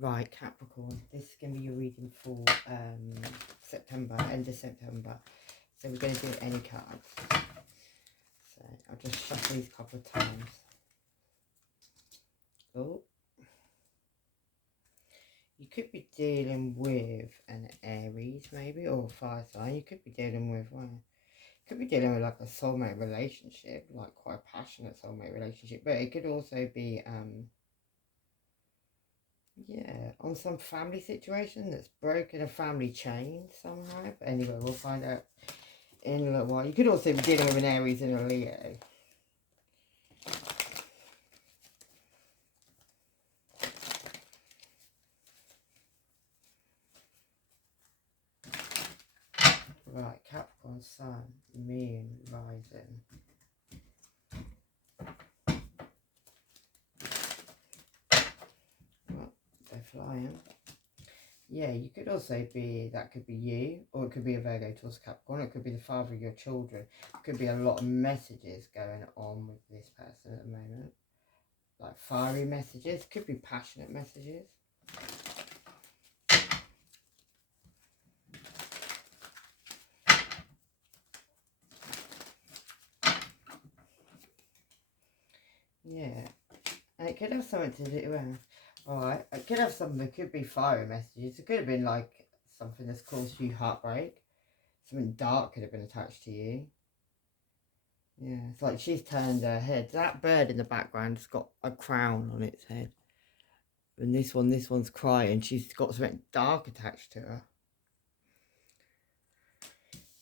Right, Capricorn, this is going to be your reading for September, end of September. So we're going to do any cards. So I'll just shuffle these a couple of times. Oh. You could be dealing with an Aries maybe, or a fire sign. You could be dealing with, well, could be dealing with like a soulmate relationship, like quite a passionate soulmate relationship. But it could also be, yeah, on some family situation that's broken a family chain somehow. But anyway, we'll find out in a little while. You could also be dealing with an Aries and a Leo. Right, Capricorn, Sun, Moon, Rising. Well, they're flying. Yeah, you could also be, that could be you, or it could be a Virgo, Taurus, Capricorn. It could be the father of your children. It could be a lot of messages going on with this person at the moment. Like fiery messages. Could be passionate messages. Yeah. And it could have something to do with, alright, it could have something, it could be fiery messages. It could have been like something that's caused you heartbreak. Something dark could have been attached to you. Yeah, it's like she's turned her head. That bird in the background has got a crown on its head. And this one's crying. She's got something dark attached to her.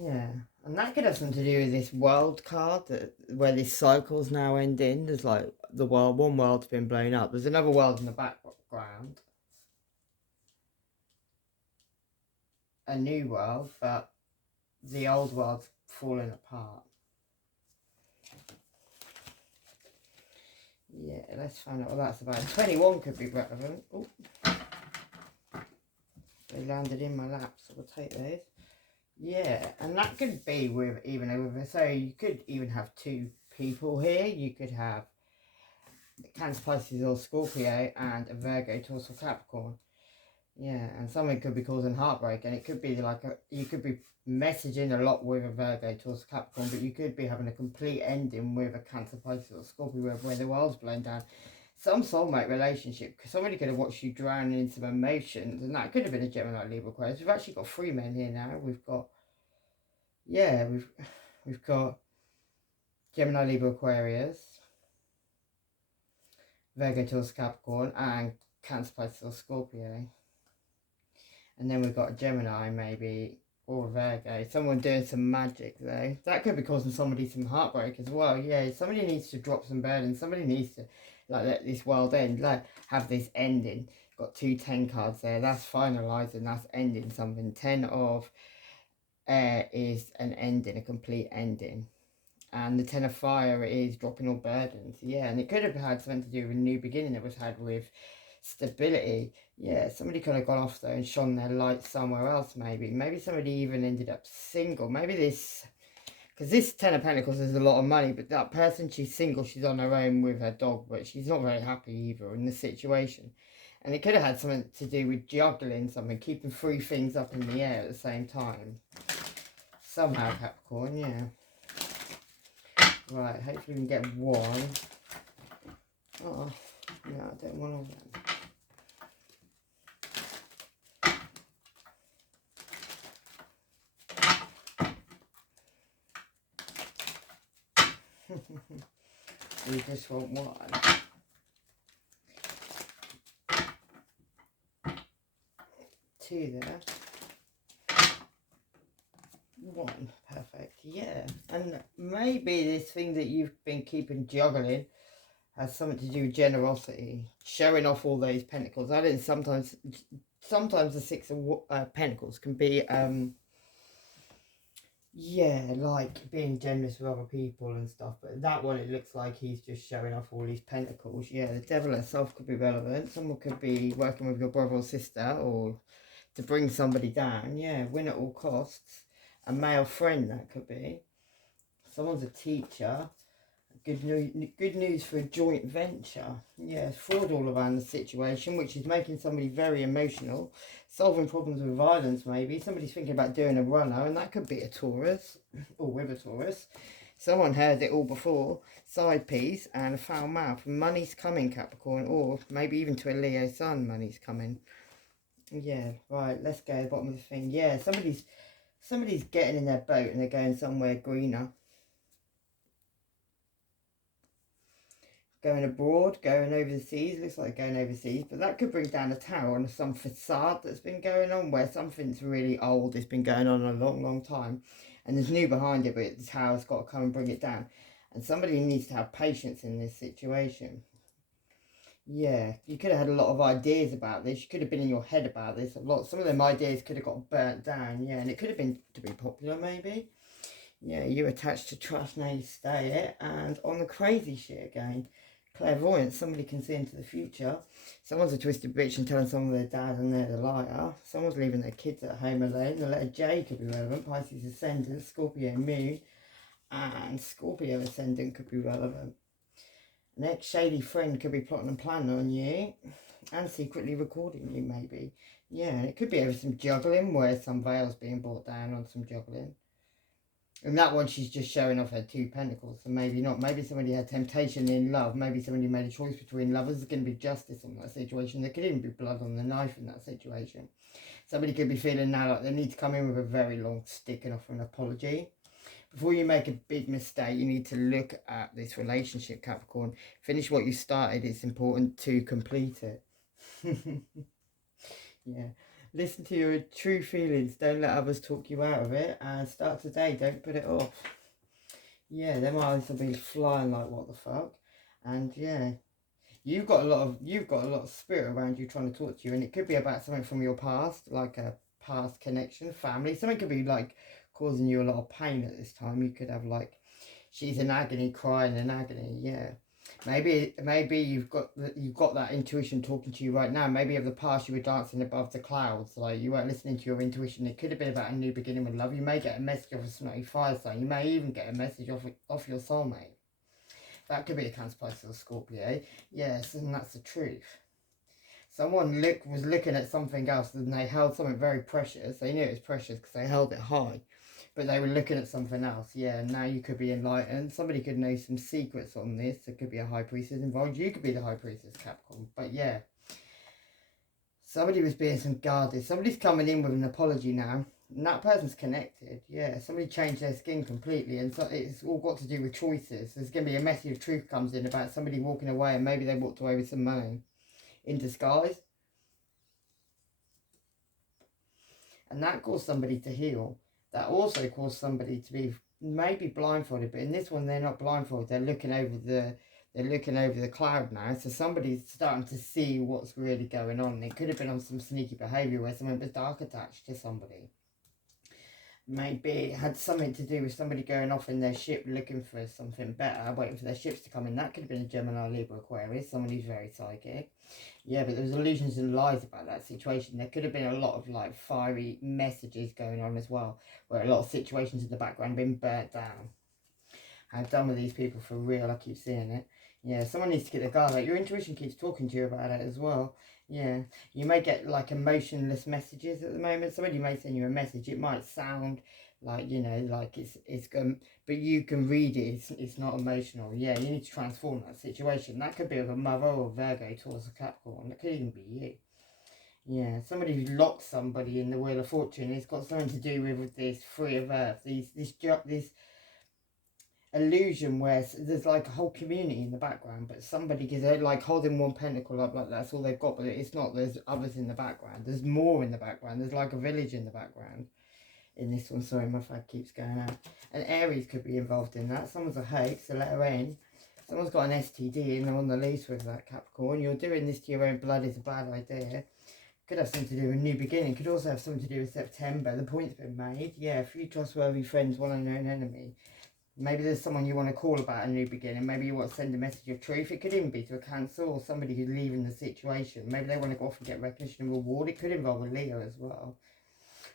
Yeah, and that could have something to do with this world card, where this cycle's now ending. There's like the world, one world's been blown up. There's another world in the background. A new world, but the old world's falling apart. Yeah, let's find out what that's about. 21 could be relevant. Ooh. They landed in my lap, so we'll take those. Yeah, and that could be with so you could even have two people here. You could have Cancer, Pisces or Scorpio and a Virgo, Taurus or Capricorn. Yeah, and something could be causing heartbreak, and it could be like you could be messaging a lot with a Virgo, Taurus, Capricorn, but you could be having a complete ending with a Cancer, Pisces or Scorpio where the world's blown down. Some soulmate relationship, because somebody could have watched you drowning in some emotions, and that could have been a Gemini, Libra, Aquarius. We've actually got 3 men here now. We've got, yeah, we've got Gemini, Libra, Aquarius, Virgo, Taurus, Capricorn, and Cancer, Pisces or Scorpio. And then we've got a Gemini, maybe, or a Virgo. Someone doing some magic, though. That could be causing somebody some heartbreak as well. Yeah, somebody needs to drop some burden. Somebody needs to, like, let this world end. Like, have this ending. Got 2 10 cards there. That's finalising. That's ending something. 10 of air is an ending, a complete ending. And the 10 of fire is dropping all burdens. Yeah, and it could have had something to do with a new beginning that was had with stability. Yeah, somebody could have gone off though and shone their light somewhere else. Maybe somebody even ended up single. Maybe this, because this 10 of Pentacles is a lot of money, but that person, she's single, she's on her own with her dog, but she's not very happy either in the situation. And it could have had something to do with juggling something, keeping 3 things up in the air at the same time. Somehow, Capricorn, yeah. Right, hopefully we can get one. Oh, no, I don't want all that. We just want one. 2 there. 1, perfect, yeah. And maybe this thing that you've been keeping juggling has something to do with generosity, showing off all those pentacles. I think sometimes the 6 of pentacles can be yeah, like being generous with other people and stuff, but that one, it looks like he's just showing off all these pentacles. Yeah, the devil herself could be relevant. Someone could be working with your brother or sister, or to bring somebody down. Yeah, win at all costs. A male friend, that could be. Someone's a teacher, a good news for a joint venture. Yeah, fraud all around the situation, which is making somebody very emotional, solving problems with violence maybe. Somebody's thinking about doing a runner, and that could be a Taurus, or with a Taurus. Someone heard it all before. Side piece and a foul mouth. Money's coming, Capricorn, or maybe even to a Leo sun, money's coming. Yeah, right, let's go to the bottom of the thing. Yeah, somebody's getting in their boat and they're going somewhere greener. Going abroad, going overseas, looks like going overseas, but that could bring down a tower on some facade that's been going on where something's really old, it's been going on a long time, and there's new behind it, but the tower's got to come and bring it down. And somebody needs to have patience in this situation. Yeah, you could have had a lot of ideas about this. You could have been in your head about this a lot. Some of them ideas could have got burnt down, yeah, and it could have been to be popular maybe. Yeah, you're attached to trust, now you stay it. And on the crazy shit again, clairvoyance, somebody can see into the future. Someone's a twisted bitch and telling someone their dad and they're the liar. Someone's leaving their kids at home alone. The letter J could be relevant. Pisces ascendant, Scorpio moon, and Scorpio ascendant could be relevant. An ex-shady friend could be plotting and planning on you and secretly recording you maybe. Yeah, and it could be over some juggling where some veil's being brought down on some juggling. And that one, she's just showing off her 2 pentacles. So maybe not. Maybe somebody had temptation in love. Maybe somebody made a choice between lovers. There's going to be justice on that situation. There could even be blood on the knife in that situation. Somebody could be feeling now like they need to come in with a very long stick and offer an apology. Before you make a big mistake, you need to look at this relationship, Capricorn. Finish what you started. It's important to complete it. Yeah. Listen to your true feelings. Don't let others talk you out of it. And start today. Don't put it off. Yeah, them eyes will be flying like what the fuck. And yeah, you've got a lot of spirit around you trying to talk to you, and it could be about something from your past, like a past connection, family. Something could be like causing you a lot of pain at this time. You could have like, she's in agony, crying in agony. Yeah. Maybe you've got that intuition talking to you right now. Maybe of the past you were dancing above the clouds, like you weren't listening to your intuition. It could have been about a new beginning with love. You may get a message off a snotty fire sign. You may even get a message off your soulmate. That could be a Cancer, Pisces, or Scorpio. Yes, and that's the truth. Someone was looking at something else and they held something very precious. They knew it was precious because they held it high. But they were looking at something else. Yeah, now you could be enlightened. Somebody could know some secrets on this. There could be a high priestess involved. You could be the high priestess, Capricorn. But yeah, somebody was being some guarded. Somebody's coming in with an apology now. And that person's connected. Yeah, somebody changed their skin completely. And so it's all got to do with choices. There's going to be a message of truth comes in about somebody walking away. And maybe they walked away with some money in disguise. And that caused somebody to heal. That also caused somebody to be maybe blindfolded, but in this one they're not blindfolded. They're looking over the cloud now. So somebody's starting to see what's really going on. It could have been on some sneaky behaviour where someone was dark attached to somebody. Maybe it had something to do with somebody going off in their ship looking for something better, waiting for their ships to come in. That could have been a Gemini, Libra, Aquarius, someone who's very psychic. Yeah, but there was illusions and lies about that situation. There could have been a lot of like fiery messages going on as well, where a lot of situations in the background have been burnt down. I'm done with these people for real, I keep seeing it. Yeah, someone needs to get the guard out. Your intuition keeps talking to you about it as well. Yeah, you may get like emotionless messages at the moment. Somebody may send you a message. It might sound like, you know, like it's but you can read it. It's not emotional. Yeah, you need to transform that situation. That could be with a mother or Virgo towards a Capricorn. That could even be you. Yeah, somebody who's locked somebody in the Wheel of Fortune. It's got something to do with this Free of Earth. This illusion where there's like a whole community in the background, but somebody is like holding one pentacle up like that's all they've got, but it's not. There's others in the background. There's more in the background. There's like a village in the background in this one. Sorry, my flag keeps going out. And Aries could be involved in that. Someone's a hoax, a letter N. Someone's got an STD and they're on the loose with that, Capricorn. You're doing this to your own blood is a bad idea. Could have something to do with a new beginning. Could also have something to do with September. The point's been made. Yeah, 3 trustworthy friends, 1 unknown enemy. Maybe there's someone you want to call about a new beginning. Maybe you want to send a message of truth. It could even be to a Cancer or somebody who's leaving the situation. Maybe they want to go off and get recognition and reward. It could involve a Leo as well.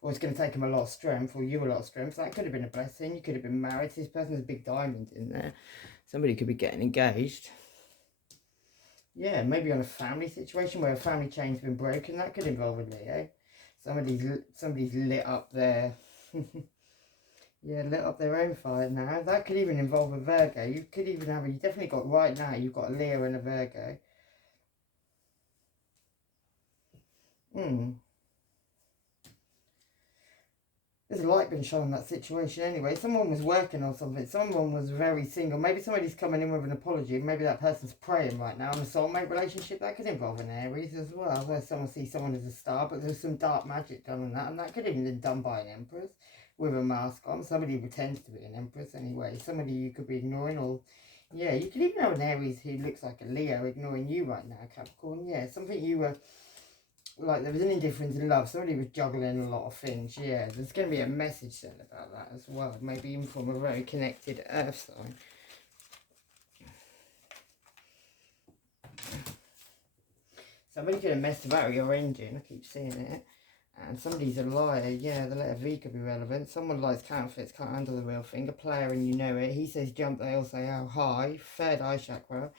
or it's going to take them a lot of strength, or you a lot of strength. So that could have been a blessing. You could have been married. This person has a big diamond in there. Somebody could be getting engaged. Yeah, maybe on a family situation where a family chain's been broken. That could involve a Leo. Somebody's lit up their yeah, lit up their own fire now. That could even involve a Virgo. You could even have, you definitely got right now, you've got a Leo and a Virgo. There's a light been shown in that situation anyway. Someone was working on something. Someone was very single. Maybe somebody's coming in with an apology. Maybe that person's praying right now in a soulmate relationship. That could involve an Aries as well, where someone sees someone as a star, but there's some dark magic done on that. And that could even been done by an Empress with a mask on. Somebody who pretends to be an Empress anyway. Somebody you could be ignoring, or yeah, you could even have an Aries who looks like a Leo ignoring you right now, Capricorn. Yeah, something you were... like there was an indifference in love. Somebody was juggling a lot of things. Yeah, there's going to be a message sent about that as well. Maybe even from a very connected earth sign. Somebody could have messed about your engine. I keep seeing it. And somebody's a liar. Yeah, the letter V could be relevant. Someone likes counterfeits, can't handle the real thing. A player and you know it. He says jump, they all say how high. Third eye chakra.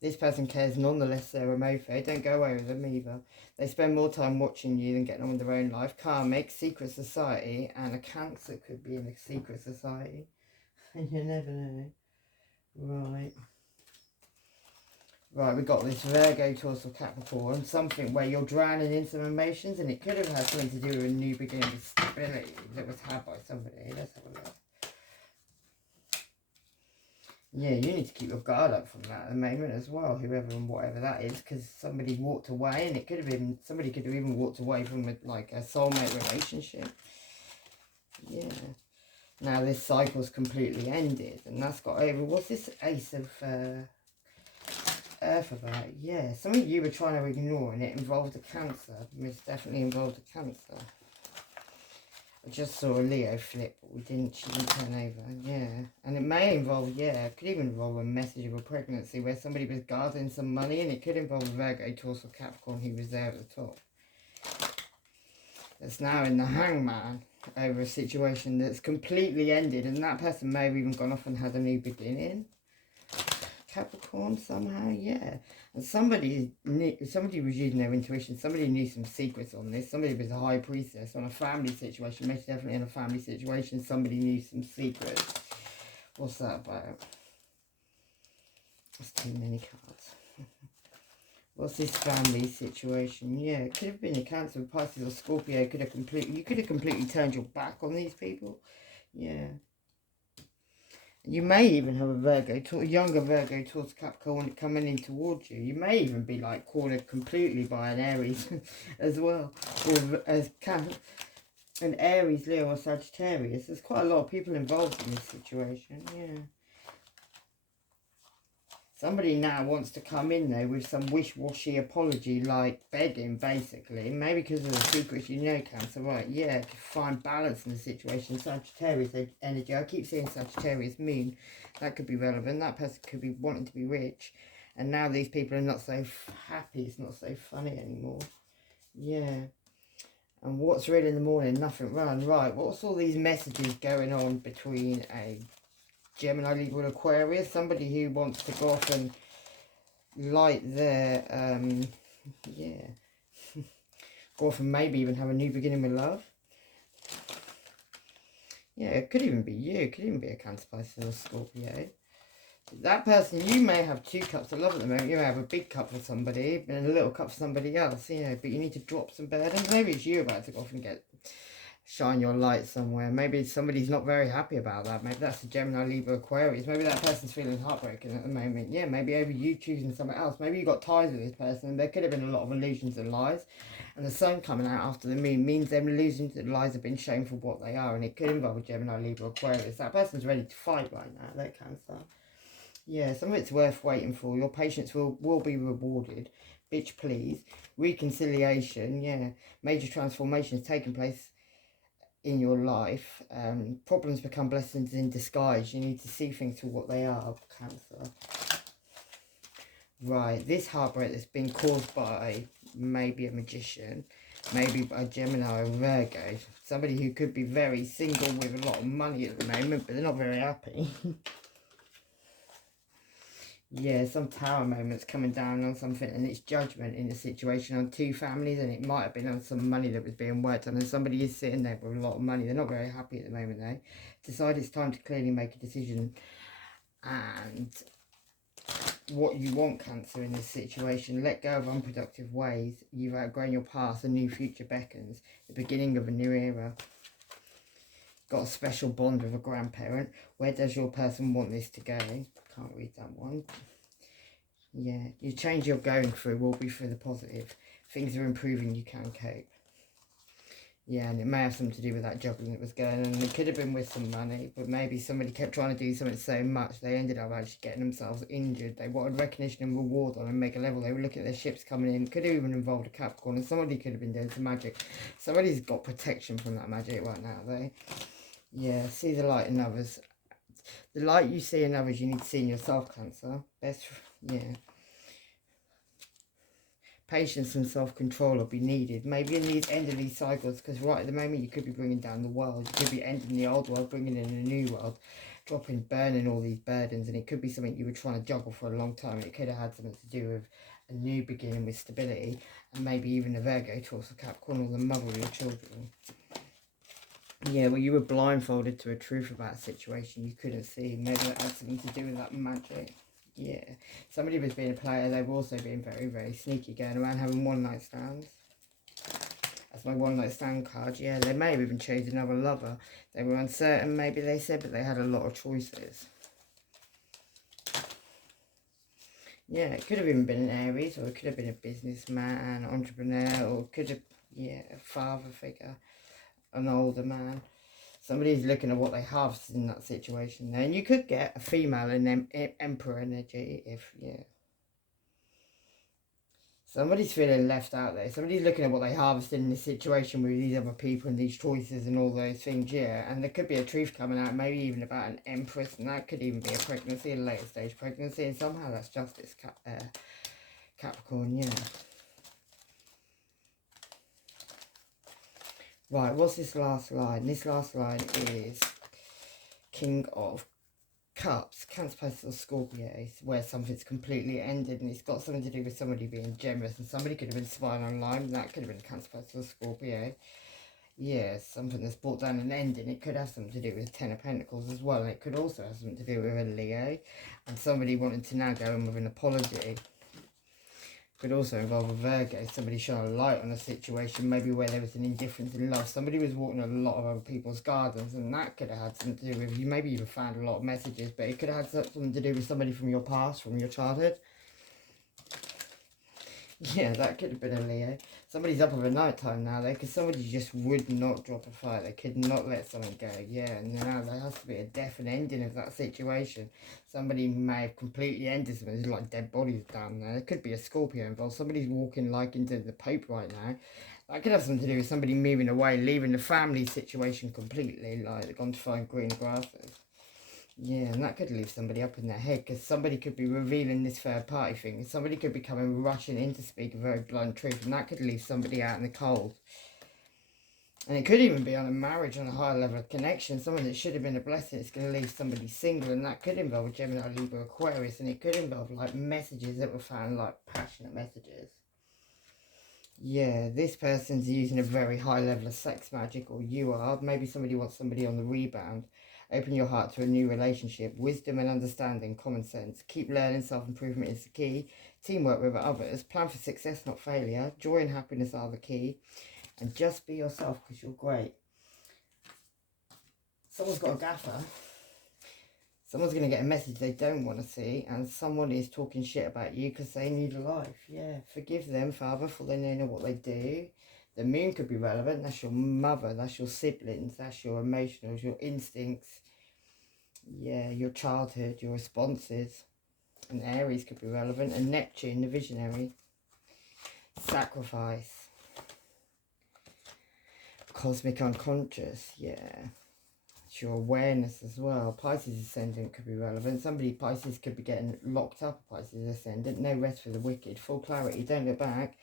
This person cares nonetheless, they're a mofo. Don't go away with them either. They spend more time watching you than getting on with their own life. Karmic, secret society, and a Cancer could be in a secret society. You never know. Right. Right, we got this Virgo, Taurus or Capricorn. Something where you're drowning in some emotions, and it could have had something to do with a new beginning of stability that was had by somebody. Let's have a look. Yeah, you need to keep your guard up from that at the moment as well, whoever and whatever that is, because somebody walked away, and it could have been, somebody could have even walked away from like a soulmate relationship. Yeah. Now this cycle's completely ended, and that's got over. What's this Ace of Earth about? Yeah, something you were trying to ignore, and it involved a Cancer. It's definitely involved a Cancer. I just saw a Leo flip, but she didn't turn over, yeah. And it may involve, yeah, it could even involve a message of a pregnancy where somebody was guarding some money, and it could involve a Virgo, Taurus or Capricorn who was there at the top. That's now in the Hangman over a situation that's completely ended, and that person may have even gone off and had a new beginning. Capricorn somehow, yeah. And somebody was using their intuition. Somebody knew some secrets on this. Somebody was a high priestess on a family situation. Most definitely in a family situation, somebody knew some secrets. What's that about? That's too many cards. What's this family situation? Yeah, it could have been a Cancer, Pisces or Scorpio. You could have completely turned your back on these people. Yeah. You may even have a Virgo, younger Virgo towards Capricorn coming in towards you. You may even be like cornered completely by an Aries as well. Or as an Aries, Leo or Sagittarius. There's quite a lot of people involved in this situation, yeah. Somebody now wants to come in though with some wish-washy apology, like begging basically. Maybe because of the secrets you know, Cancer, right? Yeah, to find balance in the situation. Sagittarius energy. I keep seeing Sagittarius moon. That could be relevant. That person could be wanting to be rich. And now these people are not so happy. It's not so funny anymore. Yeah. And what's red in the morning? Nothing run. Right, what's all these messages going on between a Gemini, Libra, Aquarius, somebody who wants to go off and light their, yeah, go off and maybe even have a new beginning with love. Yeah, it could even be you. It could even be a Cancer, Pisces or Scorpio. That person, you may have 2 cups of love at the moment. You may have a big cup for somebody and a little cup for somebody else, you know, but you need to drop some burdens. Maybe it's you about to go off and shine your light somewhere. Maybe somebody's not very happy about that. Maybe that's a Gemini, Libra, Aquarius. Maybe that person's feeling heartbroken at the moment. Yeah, maybe over you choosing someone else. Maybe you got ties with this person. There could have been a lot of illusions and lies. And the sun coming out after the moon means them illusions and lies have been shown for what they are. And it could involve a Gemini, Libra, Aquarius. That person's ready to fight right now. They're Cancer. Yeah, some of it's worth waiting for. Your patience will be rewarded. Bitch, please. Reconciliation. Yeah. Major transformations taking place in your life. Problems become blessings in disguise. You need to see things for what they are, Cancer. Right, this heartbreak that's been caused by maybe a magician. Maybe a Gemini or Virgo. Somebody who could be very single with a lot of money at the moment, but they're not very happy. Yeah, some tower moments coming down on something, and it's judgment in the situation on two families, and it might have been on some money that was being worked on, and somebody is sitting there with a lot of money. They're not very happy at the moment, though. Decide it's time to clearly make a decision, and what you want, Cancer, in this situation. Let go of unproductive ways. You've outgrown your past. A new future beckons. The beginning of a new era. Got a special bond with a grandparent. Where does your person want this to go? Can't read that one. Yeah, your change you're going through will be for the positive. Things are improving, you can cope. Yeah, and it may have something to do with that juggling that was going on. It could have been with some money, but maybe somebody kept trying to do something so much they ended up actually getting themselves injured. They wanted recognition and reward on a mega level. They were looking at their ships coming in. Could have even involved a Capricorn, and somebody could have been doing some magic. Somebody's got protection from that magic right now, though. Yeah, see the light in others. The light you see in others, you need to see in yourself, Cancer. Yeah. Patience and self-control will be needed. Maybe in these end of these cycles, because right at the moment you could be bringing down the world. You could be ending the old world, bringing in a new world, burning all these burdens, and it could be something you were trying to juggle for a long time. It could have had something to do with a new beginning with stability, and maybe even a Virgo, Taurus, or Capricorn, or the mother of your children. Yeah, well, you were blindfolded to a truth about a situation you couldn't see. Maybe that had something to do with that magic. Yeah, somebody was being a player. They were also being very, very sneaky, going around having one-night stands. That's my one-night stand card. Yeah, they may have even chosen another lover. They were uncertain, maybe they said, but they had a lot of choices. Yeah, it could have even been an Aries, or it could have been a businessman, entrepreneur, or it could have, yeah, a father figure, an older man. Somebody's looking at what they harvested in that situation there. And you could get a female in Emperor energy if, yeah. Somebody's feeling left out there. Somebody's looking at what they harvested in this situation with these other people and these choices and all those things, yeah. And there could be a truth coming out, maybe even about an Empress, and that could even be a pregnancy, a later stage pregnancy, and somehow that's justice, Capricorn, yeah. Right, what's this last line? This last line is King of Cups, Cancer, Pisces, or Scorpio, where something's completely ended, and it's got something to do with somebody being generous, and somebody could have been spying online, and that could have been Cancer, Pisces, or Scorpio. Yeah, something that's brought down an ending. It could have something to do with Ten of Pentacles as well, and it could also have something to do with a Leo, and somebody wanting to now go in with an apology. Could also involve a Virgo, somebody shone a light on a situation, maybe where there was an indifference in love. Somebody was walking a lot of other people's gardens, and that could have had something to do with, you maybe even found a lot of messages, but it could have had something to do with somebody from your past, from your childhood. Yeah, that could have been a Leo. Somebody's up over night time now, though, because somebody just would not drop a fight. They could not let someone go. Yeah, and now there has to be a definite ending of that situation. Somebody may have completely ended something. There's like dead bodies down there. There could be a Scorpio involved. Somebody's walking like into the Pope right now. That could have something to do with somebody moving away, leaving the family situation completely, like they've gone to find green grasses. Yeah, and that could leave somebody up in their head, because somebody could be revealing this third party thing. Somebody could be coming rushing in to speak a very blunt truth, and that could leave somebody out in the cold. And it could even be on a marriage, on a higher level of connection. Someone that should have been a blessing, it's going to leave somebody single, and that could involve Gemini, Libra, Aquarius, and it could involve like messages that were found, like passionate messages. Yeah, this person's using a very high level of sex magic, or you are. Maybe somebody wants somebody on the rebound. Open your heart to a new relationship. Wisdom and understanding, common sense. Keep learning, self-improvement is the key. Teamwork with others. Plan for success, not failure. Joy and happiness are the key. And just be yourself, because you're great. Someone's got a gaffer. Someone's going to get a message they don't want to see, and someone is talking shit about you because they need a life. Yeah, forgive them, Father, for they know what they do. The moon could be relevant. That's your mother, that's your siblings, that's your emotionals, your instincts. Yeah, your childhood, your responses. And Aries could be relevant. And Neptune, the visionary. Sacrifice. Cosmic unconscious, yeah. It's your awareness as well. Pisces ascendant could be relevant. Somebody, Pisces, could be getting locked up. Pisces ascendant. No rest for the wicked. Full clarity. Don't look back.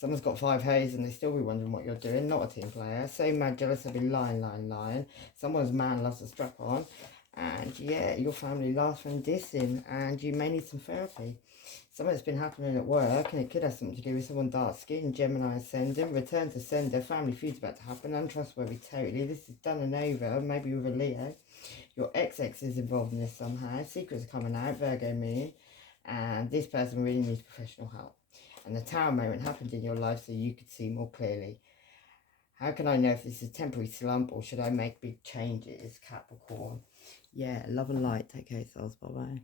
Someone's got 5 H's and they still be wondering what you're doing. Not a team player. So mad, jealous, they'll be lying. Someone's man loves a strap on. And yeah, your family laughs from dissing. And you may need some therapy. Something's been happening at work and it could have something to do with someone dark skin. Gemini ascendant. Return to sender. Family feud's about to happen. Untrustworthy totally. This is done and over. Maybe with a Leo. Your ex is involved in this somehow. Secrets are coming out. Virgo moon. And this person really needs professional help. And the Tower moment happened in your life so you could see more clearly. How can I know if this is a temporary slump or should I make big changes, Capricorn? Yeah, love and light. Take care, souls. Bye-bye.